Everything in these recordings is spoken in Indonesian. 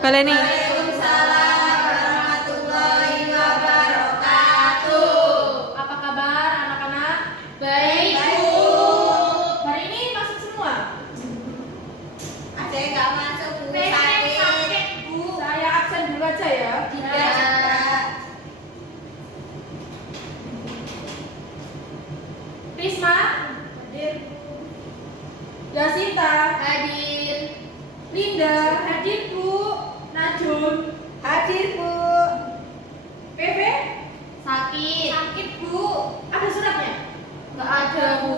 Baleni. Waalaikumsalam warahmatullahi wabarakatuh. Apa kabar anak-anak? Baik, Bu. Hari ini masuk semua? Ada yang nggak masuk, Bu? Sakit, Bu. Saya absen dulu aja ya. Tidak. Risma? Hadir. Yasita? Hadir. Linda? Hadir, Bu. Najun? Hadir, Bu. PV? Sakit. Sakit, Bu. Ada suratnya? Nggak ada, Bu.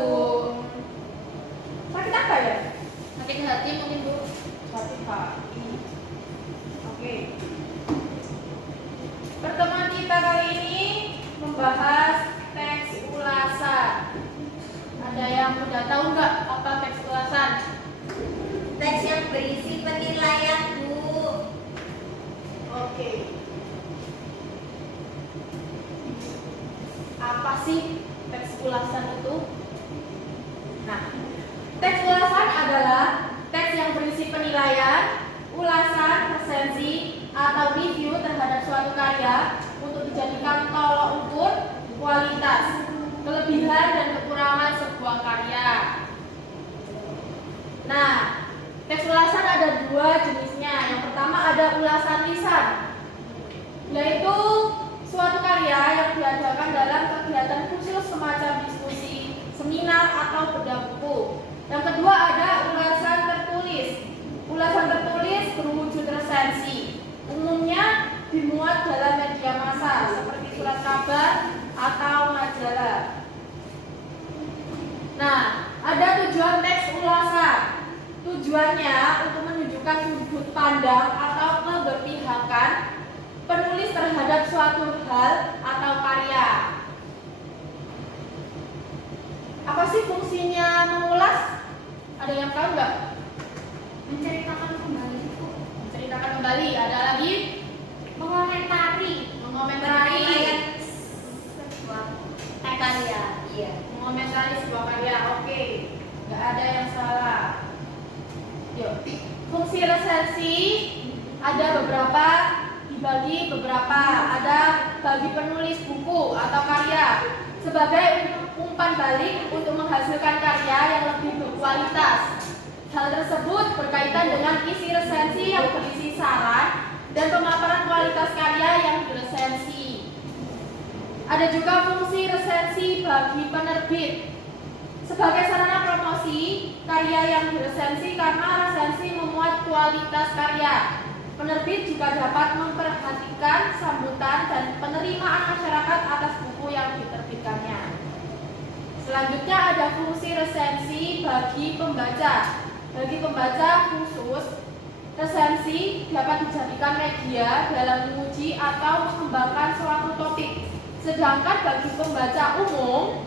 Sakit apa ya? Sakit hati mungkin, Bu. Sakit hati. Oke. Pertemuan kita kali ini membahas teks ulasan. Ada yang udah tahu nggak apa teks ulasan? Teks yang berisi penilaian, Bu. Oke. Apa sih teks ulasan itu? Nah, teks ulasan adalah teks yang berisi penilaian, ulasan, resensi, atau review terhadap suatu karya untuk dijadikan tolok ukur kualitas, kelebihan dan kekurangan sebuah karya. Nah, teks ulasan ada dua jenisnya. Yang pertama ada ulasan lisan, yaitu suatu karya yang diadakan dalam kegiatan khusus semacam diskusi, seminar, atau bedah buku. Yang kedua ada ulasan tertulis. Ulasan tertulis berwujud resensi, umumnya dimuat dalam media massa seperti surat kabar atau majalah. Nah, ada tujuan teks ulasan. Tujuannya untuk menunjukkan sudut pandang atau keberpihakan penulis terhadap suatu hal atau karya. Apa sih fungsinya mengulas? Ada yang tahu nggak? Menceritakan kembali, Bu. Menceritakan kembali. Ada lagi? Mengomentari. Mengomentari. Sebuah karya. Iya. Mengomentari sebuah karya. Oke, nggak ada yang salah. Yuk. Fungsi resensi ada beberapa, dibagi beberapa. Ada bagi penulis buku atau karya sebagai umpan balik untuk menghasilkan karya yang lebih berkualitas. Hal tersebut berkaitan dengan isi resensi yang berisi saran dan pemaparan kualitas karya yang diresensi. Ada juga fungsi resensi bagi penerbit sebagai sarana promosi karya yang diresensi karena resensi memuat kualitas karya. Penerbit juga dapat memperhatikan sambutan dan penerimaan masyarakat atas buku yang diterbitkannya. Selanjutnya ada fungsi resensi bagi pembaca. Bagi pembaca khusus, resensi dapat dijadikan media dalam menguji atau mengembangkan suatu topik. Sedangkan bagi pembaca umum,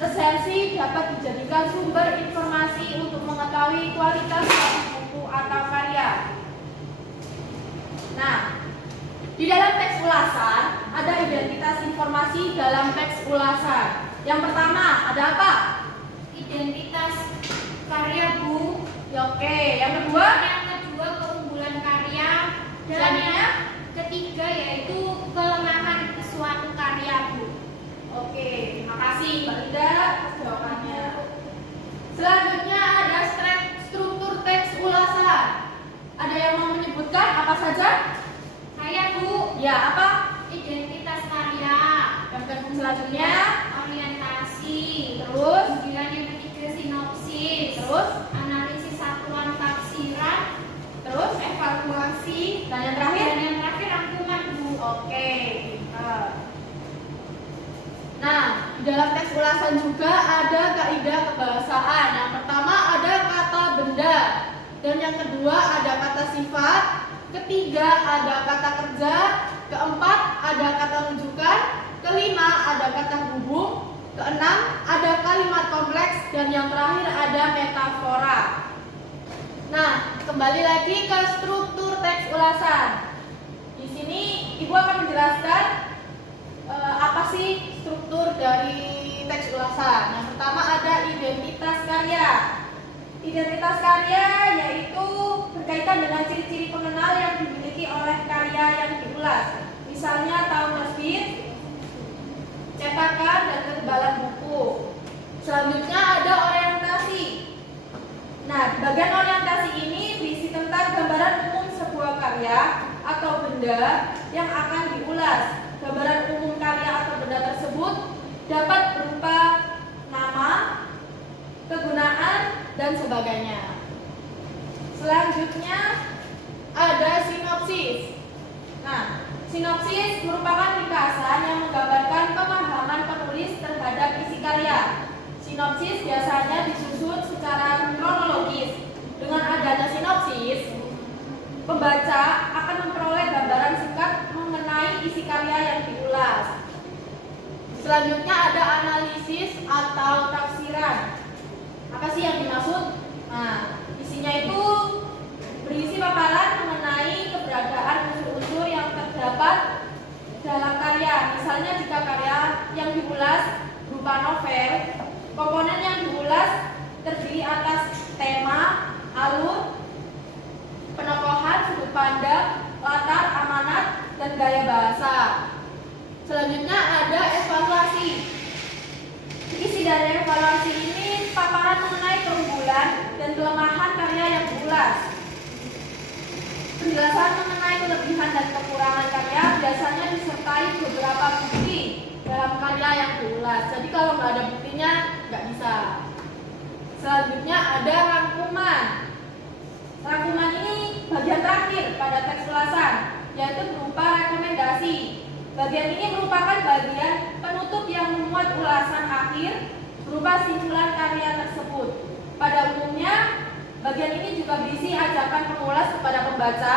resensi dapat dijadikan sumber informasi untuk mengetahui kualitas suatu buku atau karya. Nah, di dalam teks ulasan ada identitas informasi dalam teks ulasan. Yang pertama ada apa? Identitas karya, Bu. Ya, oke. Yang kedua? Yang kedua keunggulan karya. Dan Selanjutnya? yang ketiga yaitu kelemahan suatu karya, Bu. Oke, terima kasih Mbak Linda atas jawabannya. Selanjutnya ada struktur teks ulasan. Ada yang mau menyebutkan apa saja? Saya, Bu. Ya, apa? Identitas karya. Yang kedua selanjutnya, Orientasi. terus, Kemudian yang ketiga sinopsis. terus, Analisis satuan tafsiran. terus, Evaluasi. dan yang terakhir. Dan yang terakhir rangkuman, Bu. Oke, pintar. Nah, di dalam teks ulasan juga ada kaidah kebahasaan. Yang pertama ada kata benda, dan yang kedua ada kata sifat, ketiga ada kata kerja, keempat ada kata rujukan, kelima ada kata hubung, keenam ada kalimat kompleks, dan yang terakhir ada metafora. Nah, kembali lagi ke struktur teks ulasan. Di sini Ibu akan menjelaskan apa sih struktur dari teks ulasan. Yang pertama ada identitas karya. Identitas karya yaitu berkaitan dengan ciri-ciri pengenal yang dimiliki oleh karya yang diulas. Misalnya tahun terbit, cetakan, dan ketebalan buku. Selanjutnya ada orientasi. Nah, di bagian orientasi ini berisi tentang gambaran umum sebuah karya atau benda yang akan diulas. Gambaran umum karya atau benda tersebut dapat berupa nama, kegunaan, dan sebagainya. Selanjutnya ada sinopsis. Nah, sinopsis merupakan ringkasan yang menggambarkan pemahaman penulis terhadap isi karya. Sinopsis biasanya disusun secara kronologis. Dengan adanya sinopsis, pembaca akan memperoleh gambaran singkat mengenai isi karya yang diulas. Selanjutnya ada analisis atau tafsiran. Apa sih yang dimaksud? Nah, isinya itu berisi paparan mengenai keberadaan unsur-unsur yang terdapat dalam karya. Misalnya jika karya yang diulas berupa novel, komponen yang diulas terdiri atas tema, alur, penokohan, sudut pandang, latar, amanat, dan gaya bahasa. Selanjutnya ada evaluasi. Isi dari evaluasi ini paparan mengenai keunggulan dan kelemahan karya yang diulas. Penjelasan mengenai kelebihan dan kekurangan karya biasanya disertai beberapa bukti dalam karya yang diulas. Jadi kalau nggak ada buktinya, nggak bisa. Selanjutnya ada rangkuman. Rangkuman ini bagian terakhir pada teks ulasan, yaitu berupa rekomendasi. Bagian ini merupakan bagian penutup yang memuat ulasan akhir berupa simpulan karya tersebut. Pada umumnya, bagian ini juga berisi ajakan pengulas kepada pembaca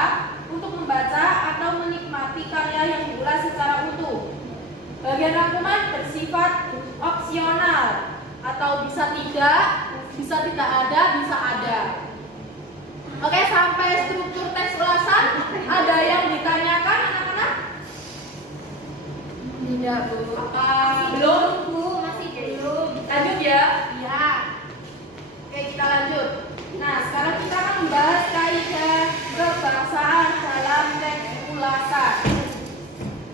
untuk membaca atau menikmati karya yang diulas secara utuh. Bagian rangkuman bersifat opsional atau bisa tidak ada, bisa ada. Oke, sampai struktur teks ulasan ada yang ditanyakan anak-anak? Tidak, Bu. Apa belum? Bu, masih belum. Lanjut ya? Ya. Oke, kita lanjut. Nah, sekarang kita akan membahas kaidah kebahasaan dalam teks ulasan.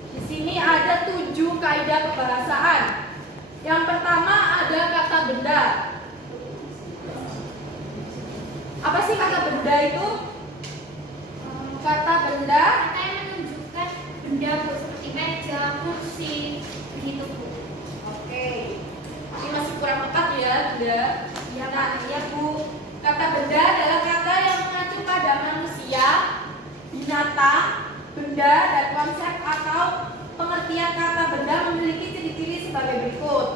Di sini ada 7 kaidah kebahasaan. Yang pertama ada kata benda. Apa sih kata benda itu? Kata benda Kata yang menunjukkan benda, Bu, seperti meja, kursi, begitu, Bu. Oke, ini masih kurang tepat ya, benda. Iya, Nah, Pak. ya Bu, kata benda adalah kata yang mengacu pada manusia, binatang, benda, dan konsep atau pengertian kata benda memiliki ciri-ciri sebagai berikut.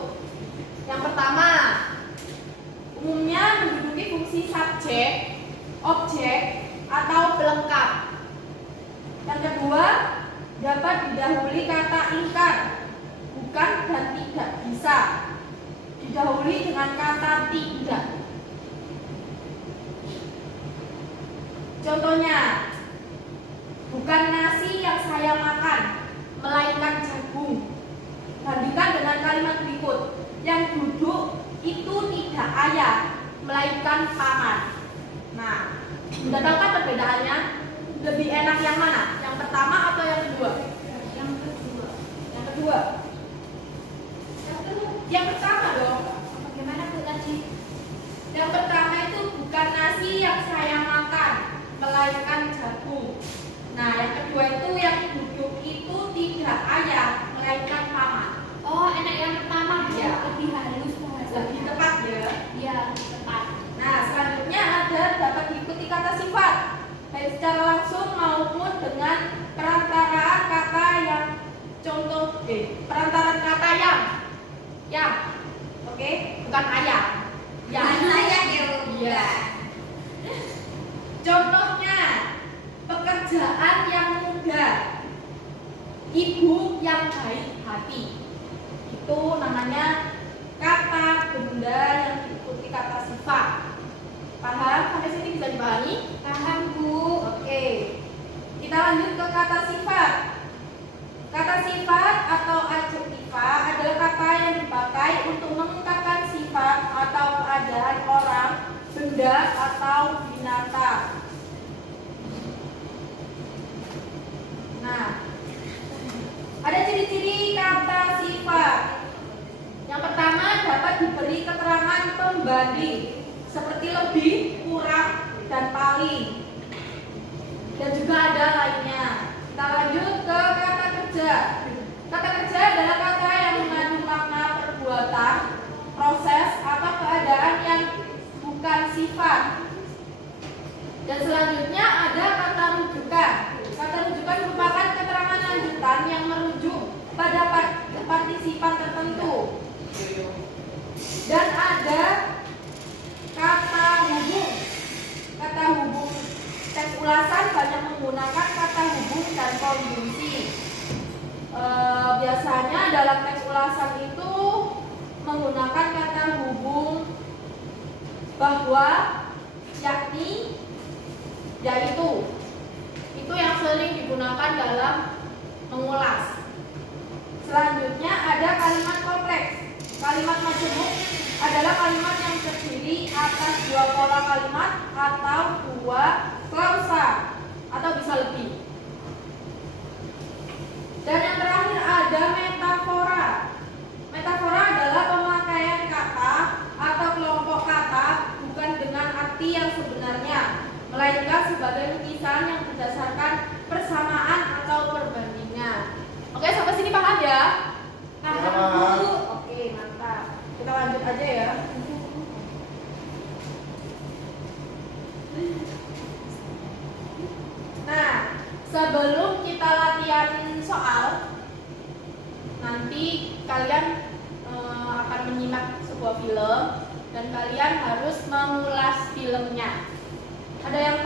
Yang pertama, umumnya menduduki fungsi subjek, objek, atau pelengkap. Yang kedua, dapat didahului kata ingkar, bukan dan tidak bisa. Didahului dengan kata tidak. Contohnya, bukan nasi yang saya makan, melainkan jagung. Bandingkan dengan kalimat berikut, yang duduk itu tidak ayah, melainkan paman. Nah, udah tahu kan perbedaannya? Lebih enak yang mana? Yang pertama atau yang kedua? Yang kedua. Yang kedua. Yang pertama dong. Bagaimana, Bu, tadi? Yang pertama itu bukan nasi yang saya makan, melainkan jagung. Nah, yang kedua itu yang duduk itu tidak ayah, melainkan paman. Oh, enak yang pertama, Bu. Iya. Lebih halus bahasanya. Lebih tepat ya. Iya, lebih tepat. Nah, selanjutnya ada dapat diikuti kata sifat, baik secara langsung maupun dengan perantaraan kata yang perantaraan kata yang, oke, bukan ayam, yang. Iya. Contohnya, pekerjaan yang mudah, ibu yang baik hati. Itu namanya kata benda yang diikuti kata sifat. Paham? Sampai sini bisa dipahami? Paham, Bu. Oke. Kita lanjut ke kata sifat. Kata sifat atau adjektiva adalah kata yang dipakai untuk mengungkapkan sifat atau keadaan orang, benda, benda atau binatang. Nah, ada ciri-ciri kata sifat. Yang pertama dapat diberi keterangan pembanding seperti lebih, kurang, dan paling. Dan juga ada lainnya. Kita lanjut ke kata kerja. Kata kerja adalah kata yang mengandung makna perbuatan, proses, atau keadaan yang bukan sifat. Dan selanjutnya ada kata rujukan. Kata rujukan merupakan keterangan lanjutan yang merujuk pada partisipan tertentu. Dan ada kata hubung. Kata hubung teks ulasan banyak menggunakan kata hubung dan konjungsi. Biasanya dalam teks ulasan itu menggunakan kata hubung bahwa, yakni, yaitu. Itu yang sering digunakan dalam mengulas. Selanjutnya ada kalimat kompleks. Kalimat majemuk adalah kalimat yang terdiri atas dua pola kalimat atau dua klausa atau bisa lebih. Dan yang terakhir ada metafora. Metafora adalah pemakaian kata atau kelompok kata bukan dengan arti yang sebenarnya, melainkan sebagai lukisan yang berdasarkan persamaan atau perbandingan. Oke, sampai sini paham ya? Paham, Bu? Oke, mantap. Kita lanjut aja ya. Nah, sebelum kita latihan soal, nanti kalian akan menyimak sebuah film dan kalian harus mengulas filmnya. Ada yang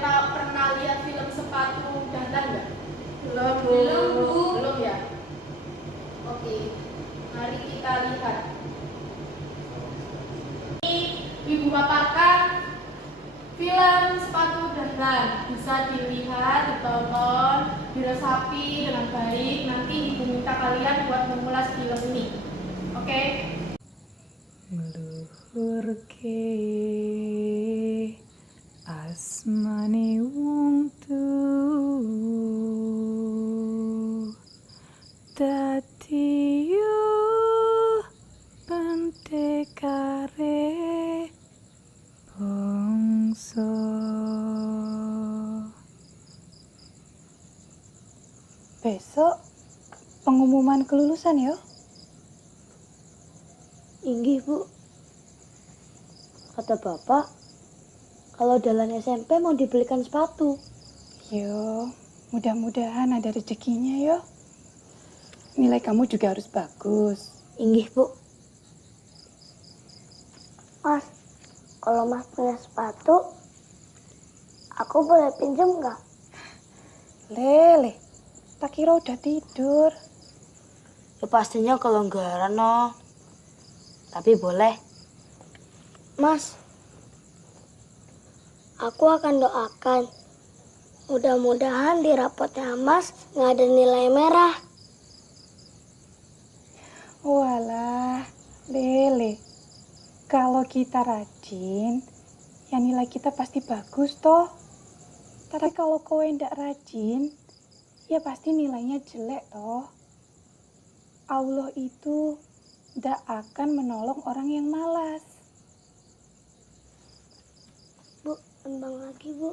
tahu pernah lihat film Sepatu Dandan nggak? Belum ya? Oke, mari kita lihat. Ini Ibu paparkan film Sepatu Dandan. Bisa dilihat, ditonton, diresapi dengan baik. Nanti Ibu minta kalian buat mengulas film ini. Oke? Meluhur ke asmane wong tuh dadi yo pentekare bangsa. Besok pengumuman kelulusan ya? Inggih, Bu. Kata Bapak, kalau dalam SMP mau dibelikan sepatu. Yo, mudah-mudahan ada rezekinya yo. Nilai kamu juga harus bagus. Inggih, Bu. Mas, kalau Mas punya sepatu, aku boleh pinjam nggak? Lele, tak kira udah tidur. Ya pastinya kalau enggak, no. Tapi boleh. Mas, aku akan doakan. Mudah-mudahan di rapotnya Mas nggak ada nilai merah. Walah, Lele. Kalau kita rajin, ya nilai kita pasti bagus toh. Tapi kalau kowe ndak rajin, ya pasti nilainya jelek toh. Allah itu ndak akan menolong orang yang malas. Bu, kembang lagi, Bu.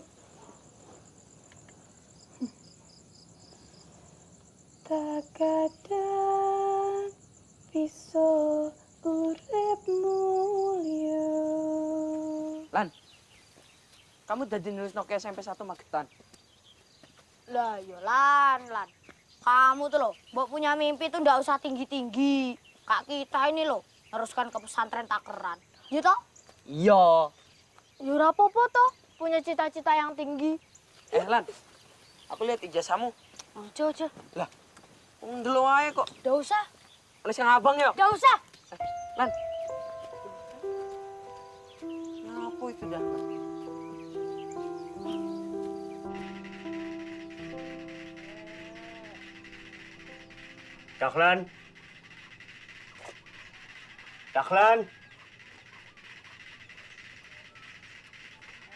Takadang bisa urip mulya. Lan, kamu udah nulis Nokia SMP 1 Magetan. Lah, yo Lan. Kamu tuh loh, mbok punya mimpi tuh ndak usah tinggi-tinggi. Kak kita ini loh, haruskan ke pesantren takeran. Ya toh? Iya. Ya ora apa-apa toh, punya cita-cita yang tinggi. Lan, aku lihat ijazahmu. Ojo. Lah, ndelok ae kok. Ndak usah. Nulis yang abang ya? Ndak usah. Lan. Apa itu dah? Dahlan.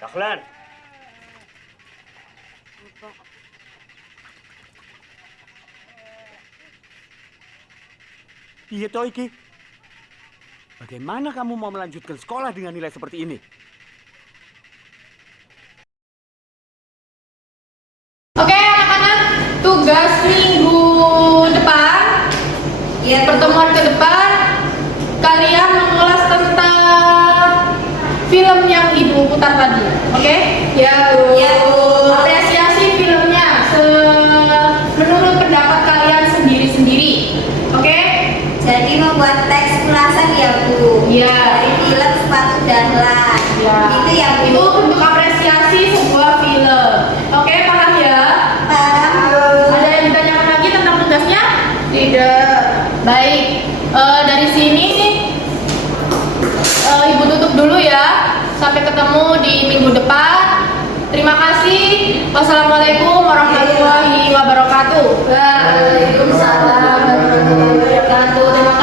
Dahlan. Piye toh iki? Bagaimana kamu mau melanjutkan sekolah dengan nilai seperti ini? Oke anak-anak, tugas minggu depan, pertemuan ke depan, kalian mengulas tentang film yang ibu putar tadi, oke? Ya bu. Apresiasi filmnya menurut pendapat kalian sendiri-sendiri, oke? Jadi membuat teks ulasan ya Bu. Iya. Dari film Sepatu Dahlan. Ya. Itu ya Bu. Itu untuk apresiasi sebuah film. Oke, paham ya? Paham Bu. Ada yang ditanyakan lagi tentang tugasnya? Tidak. Baik. Dari sini Ibu tutup dulu ya. Sampai ketemu di minggu depan. Terima kasih. Wassalamualaikum warahmatullahi wabarakatuh. Waalaikumsalam warahmatullahi wabarakatuh. Terima